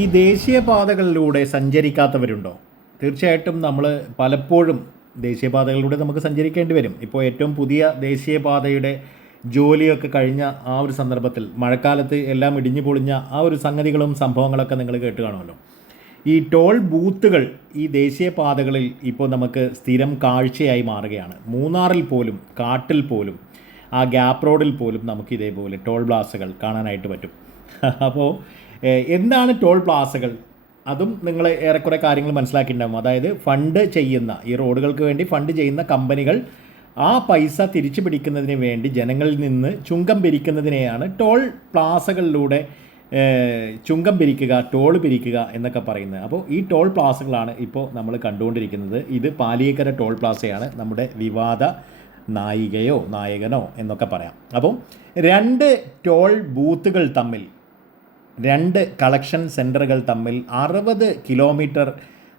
ഈ ദേശീയപാതകളിലൂടെ സഞ്ചരിക്കാത്തവരുണ്ടോ? തീർച്ചയായിട്ടും നമ്മൾ പലപ്പോഴും ദേശീയപാതകളിലൂടെ നമുക്ക് സഞ്ചരിക്കേണ്ടി വരും. ഇപ്പോൾ ഏറ്റവും പുതിയ ദേശീയപാതയുടെ ജോലിയൊക്കെ കഴിഞ്ഞ ആ ഒരു സന്ദർഭത്തിൽ മഴക്കാലത്ത് എല്ലാം ഇടിഞ്ഞു പൊളിഞ്ഞ ആ ഒരു സംഗതികളും സംഭവങ്ങളൊക്കെ നിങ്ങൾ കേട്ട് കാണുമല്ലോ. ഈ ടോൾ ബൂത്തുകൾ ഈ ദേശീയപാതകളിൽ ഇപ്പോൾ നമുക്ക് സ്ഥിരം കാഴ്ചയായി മാറുകയാണ്. മൂന്നാറിൽ പോലും കാട്ടിൽ പോലും ആ ഗ്യാപ്പ് റോഡിൽ പോലും നമുക്ക് ഇതേപോലെ ടോൾ ബ്ലാസ്റ്റുകൾ കാണാനായിട്ട് പറ്റും. അപ്പോൾ എന്താണ് ടോൾ പ്ലാസകൾ? അതും നിങ്ങൾ ഏറെക്കുറെ കാര്യങ്ങൾ മനസ്സിലാക്കിയിട്ടുണ്ടാകും അതായത് ഫണ്ട് ചെയ്യുന്ന ഈ റോഡുകൾക്ക് വേണ്ടി ഫണ്ട് ചെയ്യുന്ന കമ്പനികൾ ആ പൈസ തിരിച്ചു പിടിക്കുന്നതിന് വേണ്ടി ജനങ്ങളിൽ നിന്ന് ചുങ്കം പിരിക്കുന്നതിനെയാണ് ടോൾ പ്ലാസകളിലൂടെ ചുങ്കം പിരിക്കുക ടോൾ പിരിക്കുക എന്നൊക്കെ പറയുന്നത്. അപ്പോൾ ഈ ടോൾ പ്ലാസകളാണ് ഇപ്പോൾ നമ്മൾ കണ്ടുകൊണ്ടിരിക്കുന്നത്. ഇത് പാലിയേക്കര ടോൾ പ്ലാസയാണ്. നമ്മുടെ വിവാദ നായികയോ നായകനോ എന്നൊക്കെ പറയാം. അപ്പം രണ്ട് ടോൾ ബൂത്തുകൾ തമ്മിൽ രണ്ട് കളക്ഷൻ സെന്ററുകൾ തമ്മിൽ അറുപത് കിലോമീറ്റർ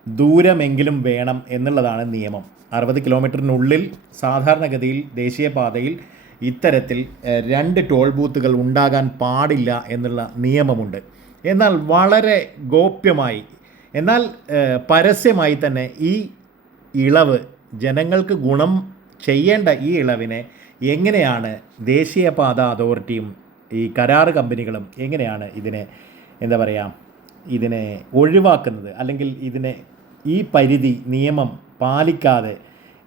ദൂരമെങ്കിലും വേണം എന്നുള്ളതാണ് നിയമം. അറുപത് കിലോമീറ്ററിനുള്ളിൽ സാധാരണഗതിയിൽ ദേശീയപാതയിൽ ഇത്തരത്തിൽ രണ്ട് ടോൾ ബൂത്തുകൾ ഉണ്ടാകാൻ പാടില്ല എന്നുള്ള നിയമമുണ്ട്. എന്നാൽ വളരെ ഗോപ്യമായി എന്നാൽ പരസ്യമായി തന്നെ ഈ ഇളവ് ജനങ്ങൾക്ക് ഗുണം ചെയ്യേണ്ട ഈ ഇളവിനെ എങ്ങനെയാണ് ദേശീയപാത അതോറിറ്റിയും ഈ കരാർ കമ്പനികളും എങ്ങനെയാണ് ഇതിനെ എന്താ പറയുക ഇതിനെ ഒഴിവാക്കുന്നത്? അല്ലെങ്കിൽ ഇതിനെ ഈ പരിധി നിയമം പാലിക്കാതെ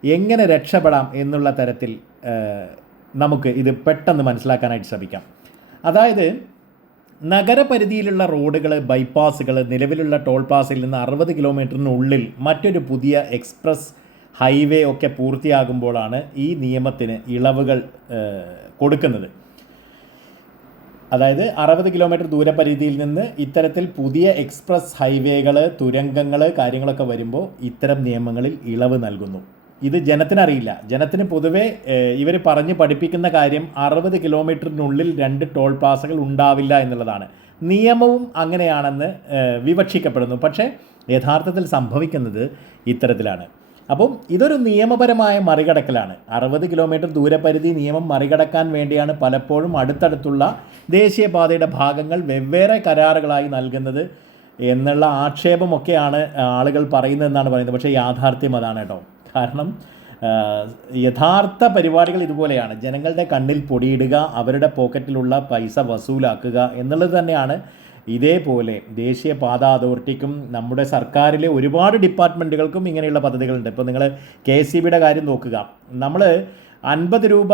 എങ്ങനെ രക്ഷപ്പെടാം എന്നുള്ള തരത്തിൽ നമുക്ക് ഇത് പെട്ടെന്ന് മനസ്സിലാക്കാനായിട്ട് ശ്രമിക്കാം. അതായത് നഗരപരിധിയിലുള്ള റോഡുകൾ ബൈപ്പാസുകൾ നിലവിലുള്ള ടോൾ പാസിൽ നിന്ന് അറുപത് കിലോമീറ്ററിനുള്ളിൽ മറ്റൊരു പുതിയ എക്സ്പ്രസ് ഹൈവേ ഒക്കെ പൂർത്തിയാകുമ്പോഴാണ് ഈ നിയമത്തിന് ഇളവുകൾ കൊടുക്കുന്നത്. അതായത് അറുപത് കിലോമീറ്റർ ദൂരപരിധിയിൽ നിന്ന് ഇത്തരത്തിൽ പുതിയ എക്സ്പ്രസ് ഹൈവേകൾ തുരങ്കങ്ങൾ കാര്യങ്ങളൊക്കെ വരുമ്പോൾ ഇത്തരം നിയമങ്ങളിൽ ഇളവ് നൽകുന്നു. ഇത് ജനത്തിനറിയില്ല. ജനത്തിന് പൊതുവേ ഇവർ പറഞ്ഞ് പഠിപ്പിക്കുന്ന കാര്യം അറുപത് കിലോമീറ്ററിനുള്ളിൽ രണ്ട് ടോൾ പാസുകൾ ഉണ്ടാവില്ല എന്നുള്ളതാണ്. നിയമവും അങ്ങനെയാണെന്ന് വിവക്ഷിക്കപ്പെടുന്നു. പക്ഷേ യഥാർത്ഥത്തിൽ സംഭവിക്കുന്നത് ഇത്തരത്തിലാണ്. അപ്പം ഇതൊരു നിയമപരമായ മറികടക്കലാണ്. അറുപത് കിലോമീറ്റർ ദൂരപരിധി നിയമം മറികടക്കാൻ വേണ്ടിയാണ് പലപ്പോഴും അടുത്തടുത്തുള്ള ദേശീയപാതയുടെ ഭാഗങ്ങൾ വെവ്വേറെ കരാറുകളായി നൽകുന്നത് എന്നുള്ള ആക്ഷേപമൊക്കെയാണ് ആളുകൾ പറയുന്നതെന്നാണ് പറയുന്നത്. പക്ഷേ യാഥാർത്ഥ്യം അതാണ് കേട്ടോ. കാരണം യഥാർത്ഥ പരിപാടികൾ ഇതുപോലെയാണ്. ജനങ്ങളുടെ കണ്ണിൽ പൊടിയിടുക അവരുടെ പോക്കറ്റിലുള്ള പൈസ വസൂലാക്കുക എന്നുള്ളത് തന്നെയാണ് ഇതേപോലെ ദേശീയ പാത അതോറിറ്റിക്കും നമ്മുടെ സർക്കാരിലെ ഒരുപാട് ഡിപ്പാർട്ട്മെന്റുകൾക്കും ഇങ്ങനെയുള്ള പദ്ധതികളുണ്ട്. ഇപ്പോൾ നിങ്ങൾ കെ സി ബിയുടെ കാര്യം നോക്കുക. നമ്മൾ അൻപത് രൂപ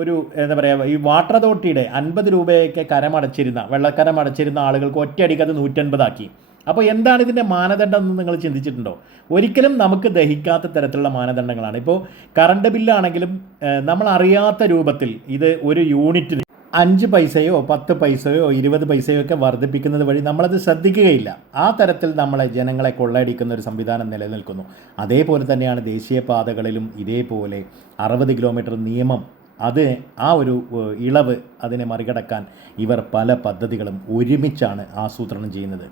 ഒരു എന്താ പറയുക ഈ വാട്ടർ അതോറിറ്റിയുടെ അൻപത് രൂപയൊക്കെ കരമടച്ചിരുന്ന വെള്ളക്കരം അടച്ചിരുന്ന ആളുകൾക്ക് ഒറ്റയടിക്ക് അത് നൂറ്റൻപതാക്കി. അപ്പോൾ എന്താണ് ഇതിന്റെ മാനദണ്ഡം എന്ന് നിങ്ങൾ ചിന്തിച്ചിട്ടുണ്ടോ? ഒരിക്കലും നമുക്ക് ദഹിക്കാത്ത തരത്തിലുള്ള മാനദണ്ഡങ്ങളാണ്. ഇപ്പോൾ കറണ്ട് ബില്ലാണെങ്കിലും നമ്മൾ അറിയാത്ത രൂപത്തിൽ ഇത് ഒരു യൂണിറ്റിന് അഞ്ച് പൈസയോ പത്ത് പൈസയോ ഇരുപത് പൈസയോ ഒക്കെ വർദ്ധിപ്പിക്കുന്നത് വഴി നമ്മളത് ശ്രദ്ധിക്കുകയില്ല. ആ തരത്തിൽ നമ്മളെ ജനങ്ങളെ കൊള്ളയടിക്കുന്ന ഒരു സംവിധാനം നിലനിൽക്കുന്നു. അതേപോലെ തന്നെയാണ് ദേശീയപാതകളിലും ഇതേപോലെ അറുപത് കിലോമീറ്റർ നിയമം അത് ആ ഒരു ഇളവ് അതിനെ മറികടക്കാൻ ഇവർ പല പദ്ധതികളും ഒരുമിച്ചാണ് ആസൂത്രണം ചെയ്യുന്നത്.